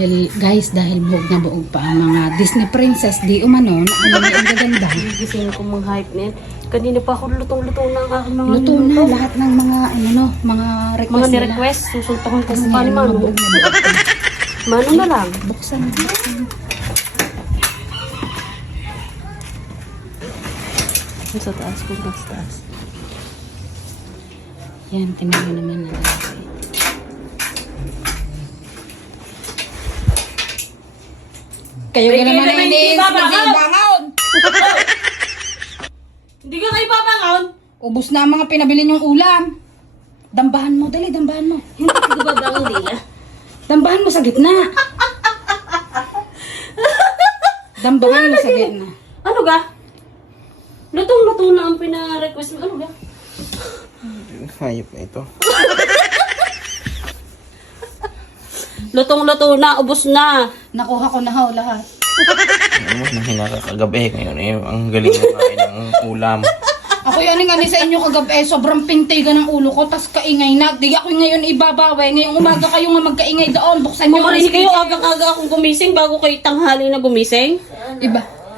Dahil buhog na buhog pa ang mga Disney princess, di umano, na ano ang gaganda. Gising ko mga hype na yan. Kanina pa ako lutong-lutong na ang aking mga Luto na lahat ng mga, mga request mga nila. ni-request. Susultahan ko Kasi pa ni mga Manu. buhog na buhog. Manu na lang. Buksan. Sa taas ko, sa taas. Yan, tinanong naman na. Kayo ka naman naman inis, hindi babangon. bangon! Hindi ka kayo papangon. Ubus na ang mga pinabili niyong ulam. Dambahan mo, dali, dambahan mo. Hindi ka babangon din. Dambahan mo sa gitna. Dambahan mo sa gitna. Ano ga? Lutong-lutong na ang pina-request mo. Ano ga? Hayop na ito. Lutong-luto na, ubos na. Nakuha ko na ho lahat. Ano mo, nang hinakakagabi ngayon eh, ang galing mo kain ng ulam. Ako yan nga ni sa inyo kagabi, sobrang pintigan ng ulo ko, tas kaingay na. Di ako ngayon ibabawi. Ngayong umaga kayo nga magkaingay doon. Buksan nyo. Kumarinig kayo, agang-aga akong gumising bago kayo tanghali na gumising.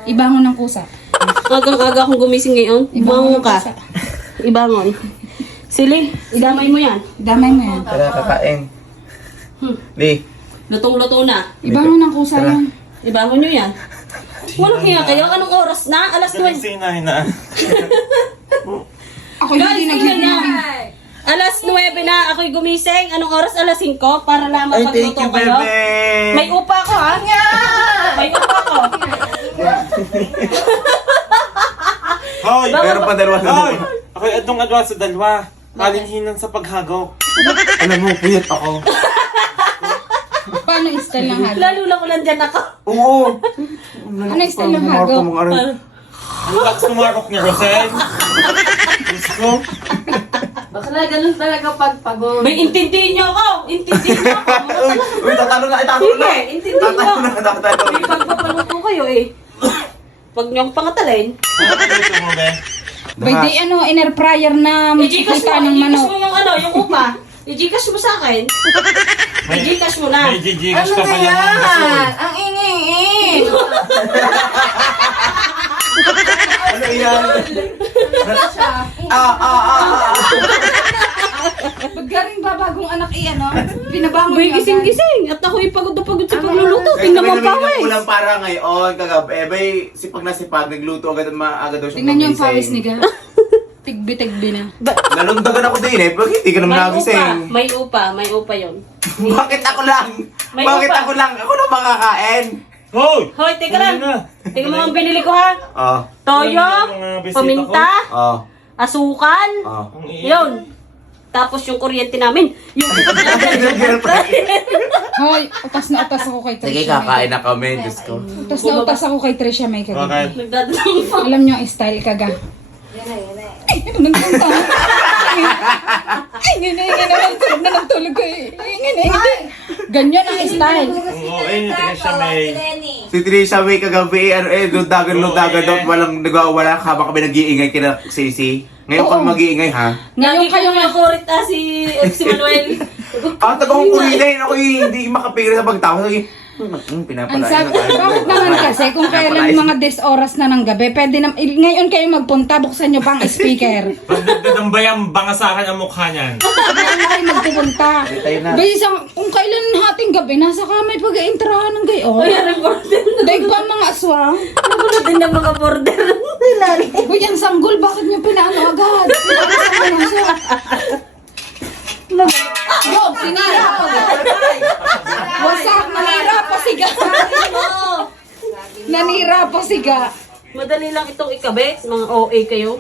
Ibangon ng kusa. Agang-aga akong gumising ngayon. Ibangon Ibangon ng ka. kusa. Ibangon. Sili, idamay mo yan. Damay mo yan. Tara, kakain. Di. Lutong-luto na. Ibangon ng kusa yan. Ibangon nyo yan. Walang hiya kayo. Anong oras na? Alas 12. na. Ako hindi naghihingi. Alas 9 na ako'y gumising. Anong oras? Alas 5 para lang Ay, thank mapagluto you, kayo. bebe. May upa ko ha? May upa ko. Hoy! Meron pa dalawa na Hoy! Ako'y adong adwa sa dalawa. Kalinhinan sa paghagok. Alam mo, puyat ako. Paano style ng hagok? Lalo na ko lang dyan ako. Oo. Ano style ng hagok? Ang lakas tumarok ni Rosel. Diyos ko. Baka na ganun talaga pag pagod. May intindihin niyo ako! Intindihin niyo ako! Uy, tatalo na, tatalo na. Sige, intindihin niyo. Tatalo May pagpapaluto kayo eh. Huwag niyo akong pangatalin. Ano ka dito mo, be? By the air fryer na I-gcash mo, kita ng i-gcash manok. mo yung upa. I-gcash mo sa akin. I-gcash mo na. May gigigas ka pa lang ng gasol. Ang ingay. Ano yan? Ba't galing ba bagong anak iyan, no? Pinabangon May niyo agad. gising-gising. At ako'y pagod na pagod sa pagluluto. Tingnan mo ang pawis. Ulam para ngayon, kagabi. Bay, sipag na sipag, nagluto agad agad daw siya. Tingnan niyo yung pawis ni Ga. Tigbi-tigbi na. Nalundagan ako din eh. Bakit hindi ka naman May upa. nagising? May upa yun. Bakit ako lang? May Bakit upa. ako lang? Ako na makakain. Hoy! Hoy, teka lang. Ano na? Tingnan mo ang binili ko ha. Oh, Toyo, Mga bisita paminta, oh, asukal. oh. Ang Yun. Tapos yung kuryente namin. Yung Hoy, utas na utas ako kay Sige, Trisha. kakain na kami. Diyos ko. Utas na utas ako kay Trisha may kagabi. Bakit? nagdadalong pa. Alam niyo ang style kaga. Ay, ano nang kanta? Ay, hinay naman. Tulog na ng tulog ko eh. Hinay. Ganyan ang style. Oo, eh, tingnan siya may... Si Trisha may kagabi, ano eh, lundagan daw, walang nagwawala habang kami nag-iingay kina Sisi. Ngayon kami mag-iingay ha. Ngayon kayo nga kurit si Manuel. Ang tagang kulinayin ako hindi makapigil sa pagtao. Ang sabi, bakit naman kasi kung kailan mga 10 oras na ng gabi, pwede na, ngayon kayo magpunta, buksan nyo pa ang speaker. Pagdagdag ang bayang bangasakan ang mukha niyan. Ngayon na kayo magpupunta. Tayo na. Basang, kung kailan hating gabi, nasa kamay pag-intrahan ng gayon. Ayan ang border. Daig ba ang mga aswang? Nagulat din ng mga border. Uy, ang sanggol, bakit nyo pinaano agad? Pinaano siya. Yo, sinira pa. Wasak, nanira pa siga. Nanira pa siga. Madali lang itong ikabe. Mga OA kayo.